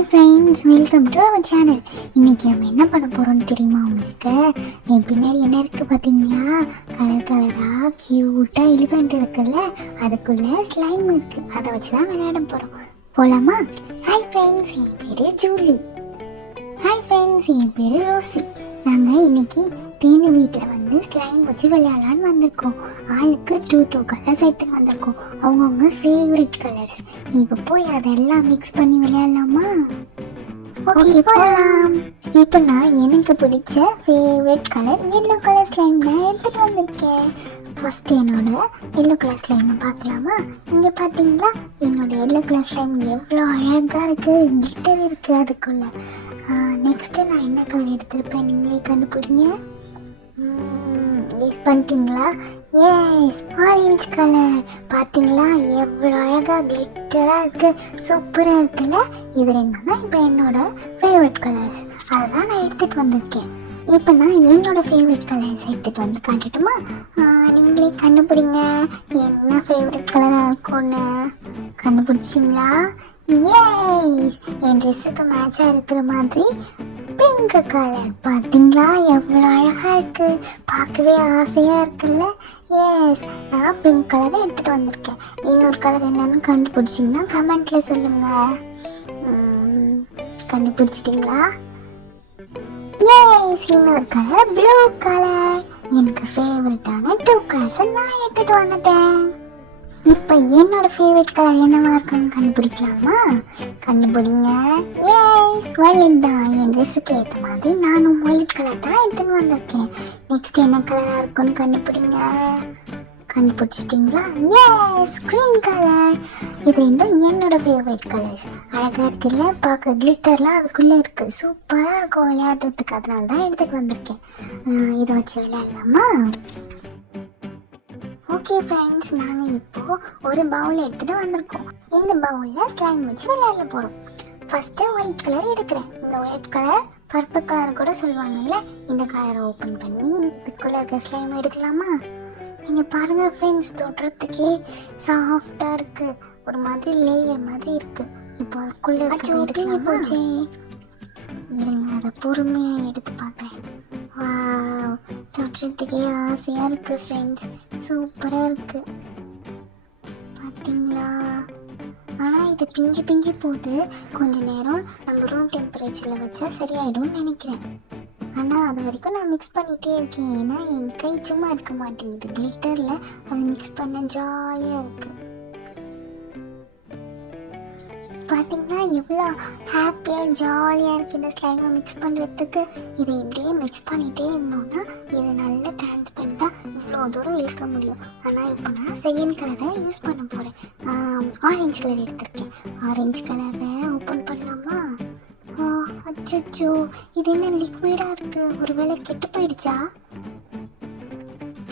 Hi friends, welcome to our channel. இன்றைக்கி நம்ம என்ன பண்ண போகிறோம்னு தெரியுமா உங்களுக்கு? என் பின்னாடி என்ன இருக்குது பார்த்தீங்களா? கலர் கலராக க்யூட்டாக எலிஃபெண்ட் இருக்குல்ல, அதுக்குள்ளே ஸ்லைம் இருக்குது. அதை வச்சு தான் விளையாட போகிறோம். போகலாமா? ஹாய் ஃப்ரெண்ட்ஸ், என் பேர் ஜூலி. ஹாய் ஃப்ரெண்ட்ஸ், என் பேர் ரோசி. நாங்கள் இன்னைக்கு தேனி வீட்டில் வந்து ஸ்லைம் வச்சு விளையாடலான்னு வந்திருக்கோம். ஆளுக்கு டூ கலர்ஸ் எடுத்துன்னு வந்திருக்கோம். அவங்கவுங்க ஃபேவரட் கலர்ஸ். இப்போ போய் அதெல்லாம் மிக்ஸ் பண்ணி விளையாடலாமா? ஓகே, போகலாம். இப்போ நான் எனக்கு பிடிச்ச favourite colour yellow colour slime தான் எடுத்துகிட்டு வந்திருக்கேன். ஃபஸ்ட்டு என்னோட எல்லோ கலர் ஸ்லைமை பார்க்கலாமா? இங்கே பார்த்தீங்களா, என்னோட எல்லோ கலர் ஸ்லைம் எவ்வளோ அழகாக இருக்குது, கிட்டர் இருக்குது அதுக்குள்ளே. நெக்ஸ்ட்டு நான் என்ன கலர் எடுத்திருப்பேன் நீங்களே கண்டுபிடிங்க. கெஸ் பண்ணிட்டீங்களா? Yes, orange colour. பார்த்தீங்களா எவ்வளோ அழகாக கிளிட்டராக இருக்குது, சூப்பராக இருக்குல்ல? இது ரெண்டும் தான் இப்போ என்னோட ஃபேவரட் கலர்ஸ். அதை தான் நான் எடுத்துகிட்டு வந்திருக்கேன். இப்போ நான் என்னோடய ஃபேவரட் கலர்ஸ் எடுத்துகிட்டு வந்து காட்டட்டுமா? நீங்களே கண்டுபிடிங்க என்ன ஃபேவரட் கலராக இருக்கும்னு. கண்டுபிடிச்சிங்களா? ஏஸ், என் ட்ரெஸ்ஸுக்கு மேட்சாக இருக்கிற மாதிரி பிங்க் கலர். பார்த்தீங்களா எவ்வளோ அழகாக இருக்குது, பார்க்கவே ஆசையாக இருக்குல்ல? எஸ், நான் பிங்க் கலரை எடுத்துகிட்டு வந்திருக்கேன். இன்னொரு கலர் என்னன்னு கண்டுபிடிச்சிங்கன்னா கமெண்ட்டில் சொல்லுங்கள். கண்டுபிடிச்சிட்டிங்களா? எஸ், இன்னொரு கலர் ப்ளூ கலர். எனக்கு ஃபேவரட்டான 2 கலர்ஸை நான் எடுத்துகிட்டு வந்துட்டேன். இப்போ என்னோட ஃபேவரட் கலர் என்னவா இருக்குன்னு கண்டுபிடிக்கலாமா? கண்டுபிடிங்க. எஸ், வயலட் தான். என் ட்ரெஸ்ஸுக்கு ஏற்ற மாதிரி நானும் வயலட் கலர் தான் எடுத்துன்னு வந்திருக்கேன். நெக்ஸ்ட் என்ன கலராக இருக்குன்னு கண்டுபிடிங்க. கண்டுபிடிச்சிட்டிங்களா? Yes, green colour. இது ரெண்டும் என்னோட ஃபேவரட் கலர்ஸ். அழகாக இருக்குல்ல, பார்க்க கிளிட்டர்லாம் அதுக்குள்ளே இருக்குது, சூப்பராக இருக்கும் விளையாடுறதுக்கு. அதனால தான் எடுத்துகிட்டு வந்திருக்கேன். இதை வச்சு விளையாடலாமா? ஓகே ஃப்ரெண்ட்ஸ், நாங்கள் இப்போது ஒரு பவுல் எடுத்துகிட்டு வந்திருக்கோம். இந்த பவுலில் ஸ்லைம் வச்சு விளையாட போகிறோம். ஃபஸ்ட்டு ஒயிட் கலர் எடுக்கிறேன். இந்த ஒயிட் கலர் பர்பிள் கலர் கூட சொல்லுவாங்கல்ல, இந்த கலரை ஓப்பன் பண்ணி இதுக்குள்ளே இருக்க ஸ்லைம் எடுக்கலாமா? நீங்கள் பாருங்கள் ஃப்ரெண்ட்ஸ், தொடுறதுக்கே சாஃப்டாக இருக்குது, ஒரு மாதிரி லேயர் மாதிரி இருக்குது. இப்போ அதுக்குள்ளே போச்சே, இருங்க அதை பொறுமையாக எடுத்து பார்க்குறேன். வாவ், தொடுறதுக்கே ஆசையாக இருக்குது ஃப்ரெண்ட்ஸ், சூப்பராக இருக்குது. பார்த்தீங்களா? ஆனால் இது பிஞ்சு பிஞ்சு போகுது. கொஞ்ச நேரம் நம்ம ரூம் டெம்பரேச்சரில் வச்சா சரியாயிடும்னு நினைக்கிறேன். ஆனால் அது வரைக்கும் நான் மிக்ஸ் பண்ணிகிட்டே இருக்கேன். ஏன்னா என் கை சும்மா இருக்க மாட்டேங்குது, கிளிட்டரில் அது மிக்ஸ் பண்ண ஜாலியாக இருக்குது. பார்த்தீங்கன்னா எவ்வளோ ஹாப்பியாக ஜாலியாக இருக்குது இந்த ஸ்லைமை மிக்ஸ் பண்ணுறதுக்கு. இதை இப்படியே மிக்ஸ் பண்ணிகிட்டே இருந்தோம்னா இது நல்லா டிரான்ஸ்பரண்ட்டாக இவ்வளோ தூரம் இழுக்க முடியும். ஆனால் இப்போ நான் செகண்ட் கலரை யூஸ் பண்ண போகிறேன். ஆரஞ்சு கலர் எடுத்திருக்கேன். ஆரஞ்சு கலரை ஓப்பன் பண்ணலாமா? அச்சோ, இது என்ன லிக்விடாக இருக்குது, ஒரு வேளை கெட்டு போயிடுச்சா?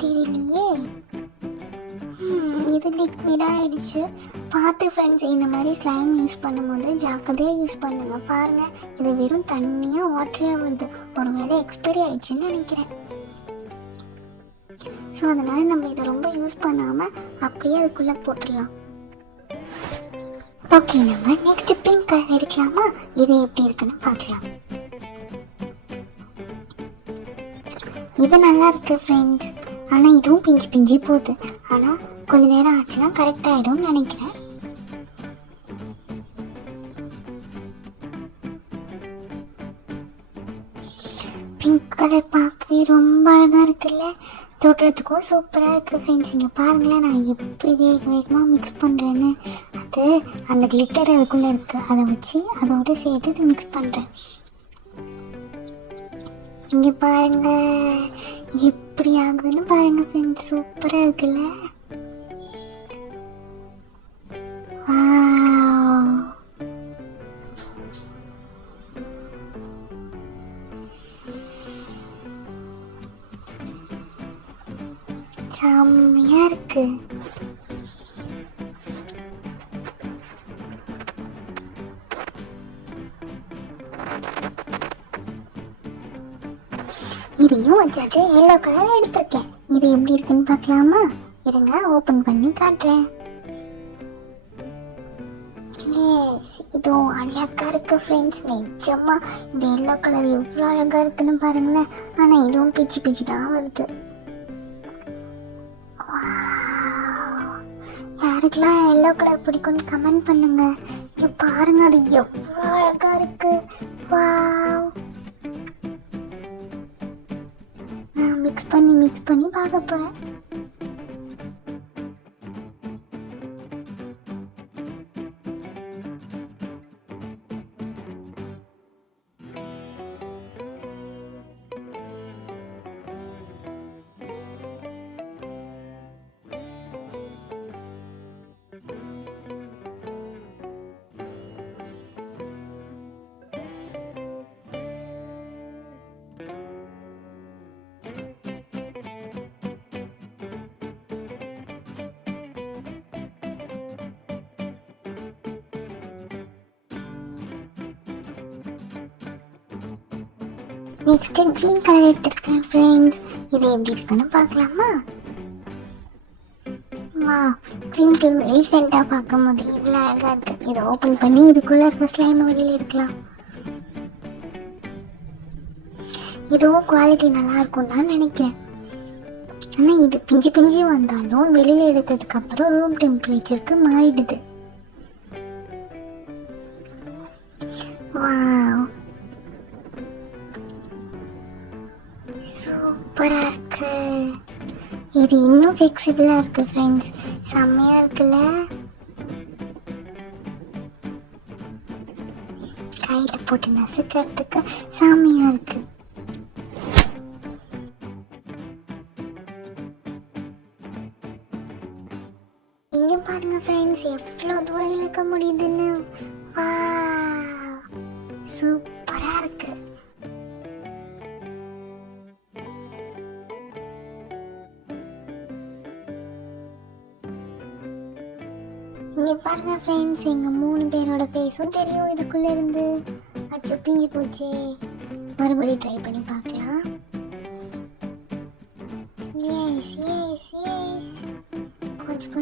தெரியலையே. இது லிக்விடாக ஆகிடுச்சு. பார்த்து ஃப்ரெண்ட்ஸ், இந்த மாதிரி ஸ்லைம் யூஸ் பண்ணும்போது ஜாக்கிரதையாக யூஸ் பண்ணுங்கள். பாருங்கள், இது வெறும் தண்ணியாக வாட்டரியாக வருது. ஒரு வேளை எக்ஸ்பைரி ஆகிடுச்சுன்னு நினைக்கிறேன். ஸோ அதனால் நம்ம இதை ரொம்ப யூஸ் பண்ணாமல் அப்படியே அதுக்குள்ளே போட்டுடலாம். ஓகே, நம்ம நெக்ஸ்ட் பிங்க் கலர் எடுக்கலாமா? இது எப்படி இருக்குன்னு பார்க்கலாம். இது நல்லா இருக்கு ஃப்ரெண்ட்ஸ், ஆனால் இதுவும் பிஞ்சு பிஞ்சு போகுது. ஆனால் கொஞ்ச நேரம் ஆச்சுன்னா கரெக்ட் ஆகிடும்னு நினைக்கிறேன். பிங்க் கலர் பார்க்கவே ரொம்ப அழகாக இருக்குல்ல, தொடுறதுக்கும் சூப்பராக இருக்குது ஃப்ரெண்ட்ஸ். இங்கே பாருங்களேன், நான் எப்படி வேகமாக மிக்ஸ் பண்ணுறேன்னு. அது அந்த கிளிட்டர் அதுக்குள்ளே இருக்குது, அதை வச்சு அதோடு சேர்த்து இது மிக்ஸ் பண்ணுறேன். இங்கே பாருங்கள் எப்படி ஆகுதுன்னு பாருங்கள் ஃப்ரெண்ட்ஸ், சூப்பராக இருக்குல்ல? செம்மையா இருக்கு. இதையும் வச்சாச்சு. எல்லோ கலர் எடுத்திருக்கேன். இது எப்படி இருக்குன்னு பார்க்கலாமா? இருங்க, ஓப்பன் பண்ணி காட்டுறேன். எஸ், இதுவும் அழகா இருக்கு ஃப்ரெண்ட்ஸ். நிஜமா இந்த எல்லோ கலர் எவ்வளோ அழகா இருக்குன்னு பாருங்களேன். ஆனா இதுவும் பிச்சு பிச்சு தான் வருது. யாருக்கெல்லாம் எல்லோ கலர் பிடிக்கும்னு கமெண்ட் பண்ணுங்க. இங்க பாருங்க, அது எவ்வளோ அழகா இருக்கு. வாவ், நான் மிக்ஸ் பண்ணி பார்க்க போறேன். நெக்ஸ்ட் கிரீன் கலர் எடுத்துருக்கேன் ஃப்ரெண்ட்ஸ். இது எப்படி இருக்குன்னு பார்க்கலாமா? வா, கிரீன் கலர் எலிஃபெண்ட்டாக பார்க்கும் போது இவ்வளோ அழகாக இருக்கு. இதை ஓப்பன் பண்ணி இதுக்குள்ளே இருக்க ஸ்லைமை வெளியில் எடுக்கலாம். இதுவும் குவாலிட்டி நல்லா இருக்கும் தான் நினைக்கிறேன். ஆனால் இது பிஞ்சு பிஞ்சு வந்தாலும் வெளியில் எடுத்ததுக்கு அப்புறம் ரூம் டெம்பரேச்சருக்கு மாறிடுது. வாவ், சூப்பரா இருக்கு. இது இன்னும் ஃபிளெக்சிபிளா இருக்கு ஃப்ரெண்ட்ஸ். செம்மையா இருக்குல்ல? கையில போட்டு நசுக்கிறதுக்கு செம்மையா இருக்கு. இங்க பாருங்க ஃப்ரெண்ட்ஸ், எவ்வளவு தூரம் இழுக்க முடியுதுன்னு. வாவ், சூப்பரா இருக்கு. இங்கே பாருங்க ஃப்ரெண்ட்ஸ், எங்கள் 3 பேரோட ஃபேஸும் தெரியும் இதுக்குள்ளே இருந்து. அச்சு பிஞ்சு போச்சு. மறுபடியும் ட்ரை பண்ணி பார்க்கலாம். எஸ் எஸ் எஸ், கொஞ்சம்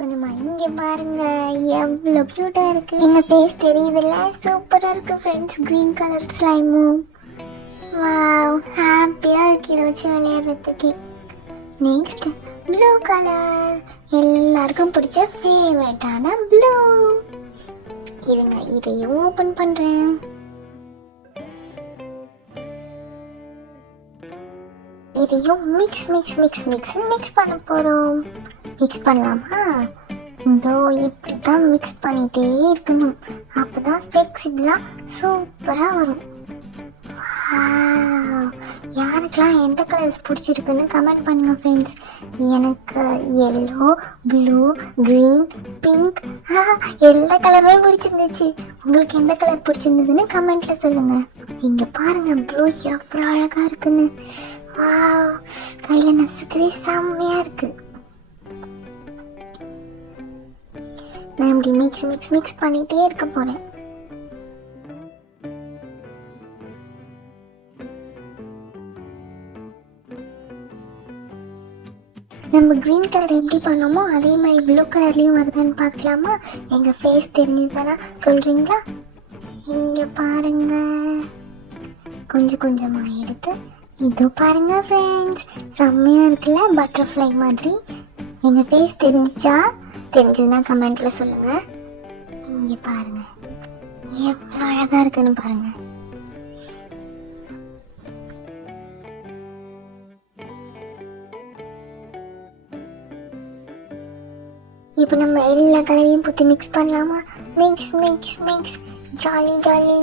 கொஞ்சமாக இங்கே பாருங்க, எவ்வளோ க்யூட்டாக இருக்குது. எங்கள் ஃபேஸ் தெரியுதுல்ல? சூப்பராக இருக்குது ஃப்ரெண்ட்ஸ், க்ரீன் கலர் ஸ்லைமும். வாவ், ஹாப்பியாக இருக்குது இதை வச்சு விளையாடுறதுக்கு. நெக்ஸ்ட் ப்ளூ கலர், எல்லாருக்கும் பிடிச்ச ஃபேவரட்டான ப்ளூ. இருங்க, இதையும் ஓபன் பண்றேன். இதையும் மிக்ஸ் பண்ண போறோம். மிக்ஸ் பண்ணலாமா? இதோ இப்படிதான் மிக்ஸ் பண்ணிட்டே இருக்கணும். அப்பதான் ஃபிளெக்சிபிளா சூப்பரா வரும். யாருக்கெல்லாம் எந்த கலர்ஸ் பிடிச்சிருக்குன்னு கமெண்ட் பண்ணுங்க ஃப்ரெண்ட்ஸ். எனக்கு எல்லோ, ப்ளூ, க்ரீன், பிங்க் எல்லா கலருமே பிடிச்சிருந்துச்சு. உங்களுக்கு எந்த கலர் பிடிச்சிருந்ததுன்னு கமெண்ட்ல சொல்லுங்க. இங்க பாருங்க ப்ளூ எவ்வளோ அழகா இருக்குன்னு. வாவ், கையில நசுக்கவே செம்மையா இருக்கு. நான் இப்படி மிக்ஸ் பண்ணிட்டே இருக்க போறேன். நம்ம க்ரீன் கலர் எப்படி பண்ணோமோ அதே மாதிரி ப்ளூ கலர்லேயும் வருதான்னு பார்க்கலாமா? எங்கள் ஃபேஸ் தெரிஞ்சதுதானா சொல்கிறீங்களா? இங்கே பாருங்க, கொஞ்சமாக எடுத்து இதோ பாருங்க ஃப்ரெண்ட்ஸ், செம்மையாக இருக்குல்ல? பட்டர்ஃப்ளை மாதிரி. எங்கள் ஃபேஸ் தெரிஞ்சதுன்னா கமெண்ட்டில் சொல்லுங்கள். இங்கே பாருங்க, எவ்வளோ அழகாக இருக்குன்னு பாருங்கள். இப்போ நம்ம எல்லா கலரையும் போட்டு மிக்ஸ் பண்ணலாமா? Mix jolly jolly.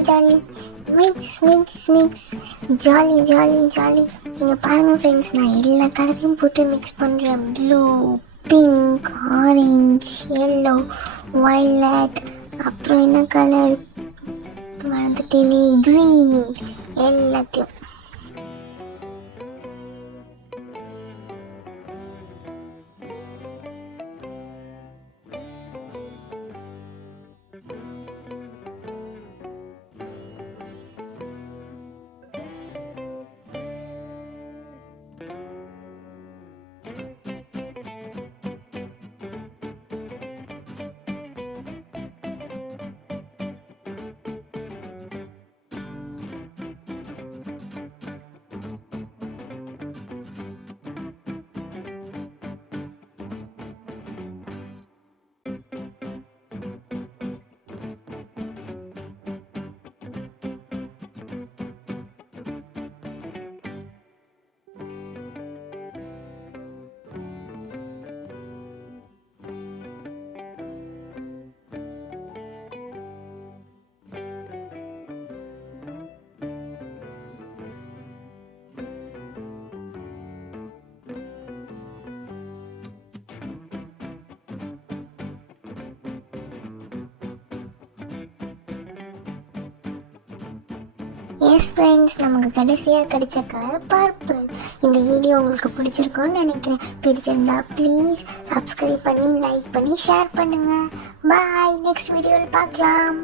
நீங்கள் பாருங்கள் ஃப்ரெண்ட்ஸ், நான் எல்லா கலரையும் போட்டு மிக்ஸ் பண்ணுறேன். Blue, pink, orange, yellow, violet, அப்புறம் என்ன கலர் மறந்துட்டேனே, க்ரீன், எல்லாத்தையும். எஸ் ஃப்ரெண்ட்ஸ், நமக்கு கடைசியாக கிடைச்ச கலர் பர்பிள். இந்த வீடியோ உங்களுக்கு பிடிச்சிருக்கோன்னு நினைக்கிறேன். பிடிச்சிருந்தா ப்ளீஸ் சப்ஸ்கிரைப் பண்ணி லைக் பண்ணி ஷேர் பண்ணுங்கள். பாய், நெக்ஸ்ட் வீடியோவில் பார்க்கலாம்.